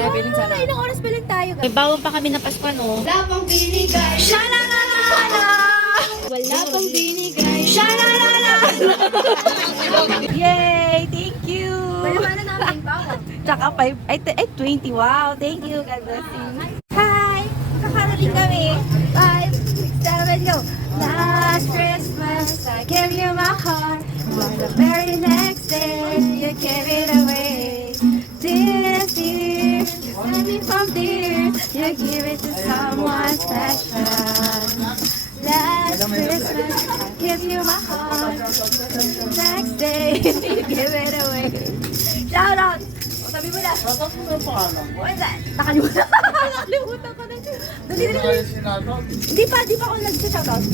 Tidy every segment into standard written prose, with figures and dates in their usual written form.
tayo bilhin sana. Ilang oras pa lang tayo. May bawang pa kami na Pasko, no? Wala pang binigay. Shalalala! Wala pang binigay. Shalalala! Yay! Thank you! Wala na namin bawang. Tsaka 20. Wow! Thank you. God bless you. Hi! Makakarating kami. 5, 6, 7, go! Last Christmas, I gave you my heart. But the very next day, you gave it away. This year, you sent me from tears. You give it to someone special. Last Christmas, I gave you my heart. Next day, you give it away. Shout out! O, sabi mo na. What is that? Nakalimutan. Nakalimutan ko na. Dali, dali, dali. Hindi pa ako nag-shoutout.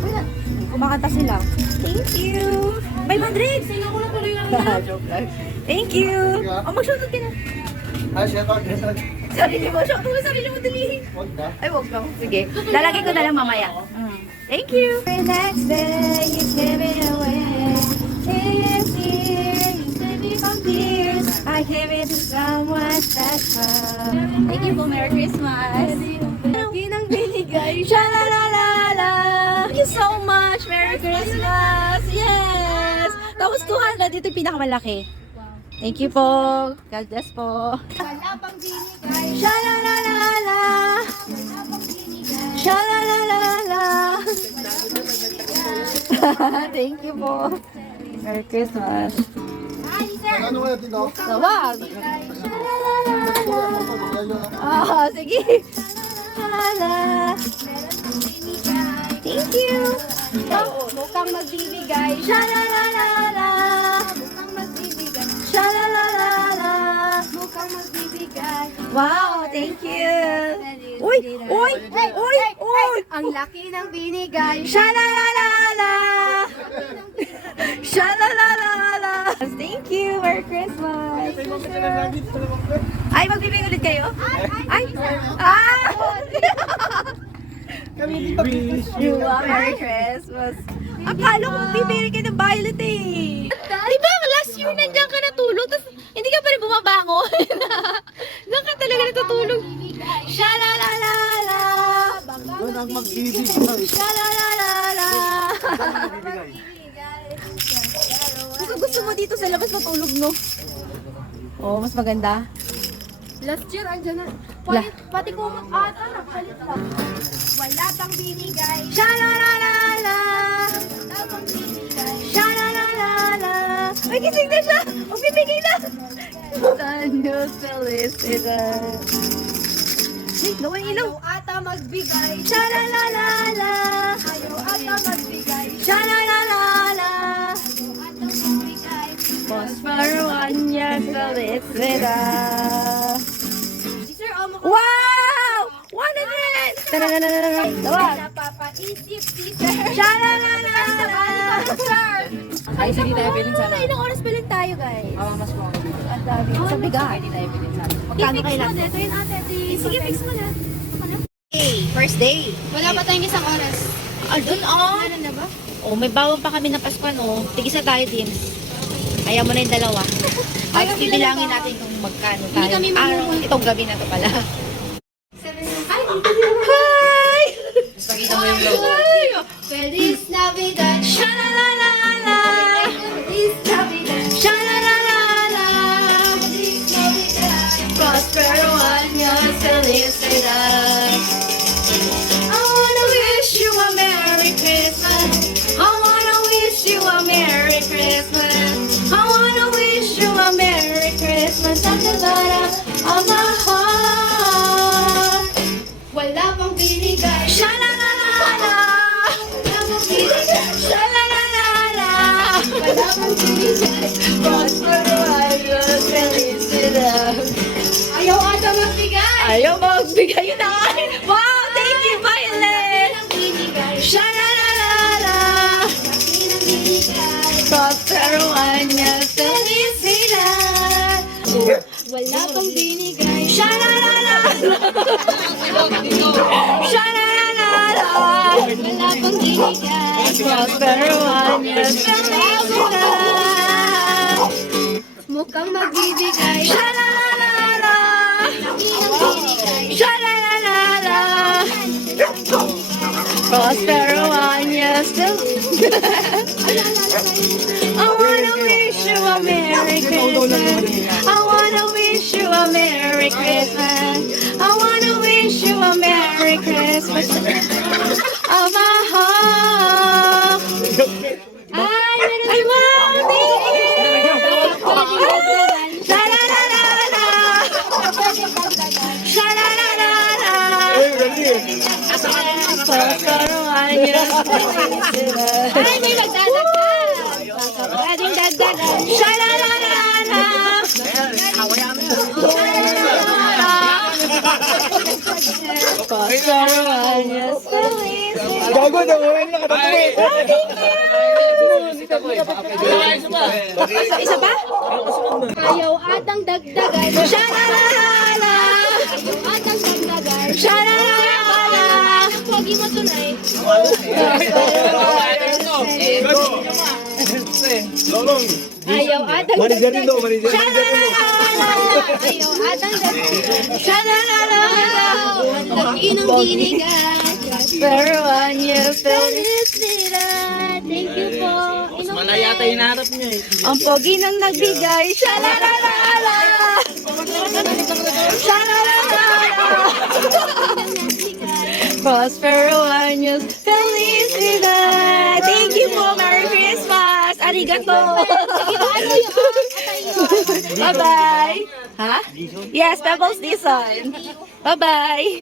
Wala. Kumakanta sila. Thank you. 500! Sino ko na tuloy lang yan? Joke lang. Thank you. Oh, mag-shoutout ka na. Sarili mo, shoutout mo sarili mo, dali. Ay, wag lang. Sige. Lalagay ko na lang mamaya. Thank you. The next day, you gave it away. This year, you saved me from tears. I gave it to someone special. Thank you po. Merry Christmas. Laki ng binigay. Shalalala. Thank you so much. Merry Christmas. Yes. Tapos 200. Dito yung pinakamalaki. Thank you po. God bless po. Wala pang binigay. Shalalala. Wala pang binigay. Shalalala. Thank you po. Merry Christmas. Tawag. Ah, sige. Thank you. Mukhang magbibigay. Shalalala. Mukhang magbibigay. Shalalala. Mukhang magbibigay. Wow, thank you. Uy, uy, uy, uy. Ang laki ng binigay. Shalalala. Shalalala. Thank you. Merry Christmas. Ay, magbibigay ulit kayo? Ay. Ah. You are Merry Christmas. Akala ko bibili ka ng violet eh. Diba last year nandiyan ka natulog, tapos hindi ka pa rin bumabangon. Doon ka talaga natutulog. Shalalalala. Doon ang magbibigay. Shalalalala. Gusto mo dito sa labas matulog, no? Oo, mas maganda. Last year, andyan na. Pati ko ata, nakalit pa. Wala pang binigay. Shalalala. Wala pang binigay. Shalalala. Ay, gising na siya. Magbibigay na. Sando felicidad. Hey, gawin ilaw. Ayaw ata magbigay. Shalalala. Ayaw ata magbigay. Shalalala. Prospero años felicidad. Wow! 100! Tawag! Napapaisip si Sir. Shalalala! Ay, sige tayo bilhin sana. Ilang oras pa lang tayo, guys? Mas mga kabili. Ang dami. Sa bigat. Hindi tayo bilhin sana. Magkano kailan? Ito yun ate. Sige, fix mo na. Hey, first day. Wala pa tayong isang oras. Doon oh. Ano na ba? Oh, may bawang pa kami na Pasko, no? Tigisa tayo, Dims. Kaya mo na yung dalawa. At bibilangin natin kung magkano tayo. Hindi kami Araw, itong gabi na to pala. Hi! Pakita mo yung logo. Feliz Navidad. Shalalala. Feliz Navidad. Shalalala. Feliz Navidad. Prospero años felicidad. I wanna wish you a Merry Christmas. I wanna wish you a Merry Christmas. I wanna wish you a Merry Christmas at the bottom of my heart. Wala pang binigay. Shalalala. Wala pang binigay. Shalalala. Wala pang binigay. Prospero años felicidad. Ayaw ata magbigay. Ayaw magbigay na nga. Wow, thank you, Violet. Shalalala. Prospero años felicidad. Wala pang binigay. Shalalala. Shalalala. Wala pang binigay. Prospero años felicidad. Mukhang magbibigay. Shalalala. I wanna wish you a Merry Christmas. I wanna wish you a Merry Christmas. I wanna wish you a Merry Christmas. Oh, my heart. I love you. Sha-la-la-la-la. Sha-la-la-la-la. Ay, may magdadagdag. Pwedeng dagdagan. Sha-la-la-la-la. Gago na, wala na katatuloy. Isa pa? Ayaw atang dagdagan. Sha-la-la-la-la. Ayaw atang dagdagan. Sha-la-la-la-la. Pogi mo tunay. Ayaw atang Manigarin daw, manigarin. Ayaw atang dagdagan. Sha-la-la-la-la. Nag-inong ginigan. Everyone you feel Thank you po. Inom Yata hinaharap niya eh. ang pogi nang nagbigay. Sha-la-la-la-la. Sha-la-la-la-la. Prospero años, felicidad. Thank you po. Merry Christmas. Arigato. Bye-bye. Ha? Yes, Pebbles Dison. Bye-bye.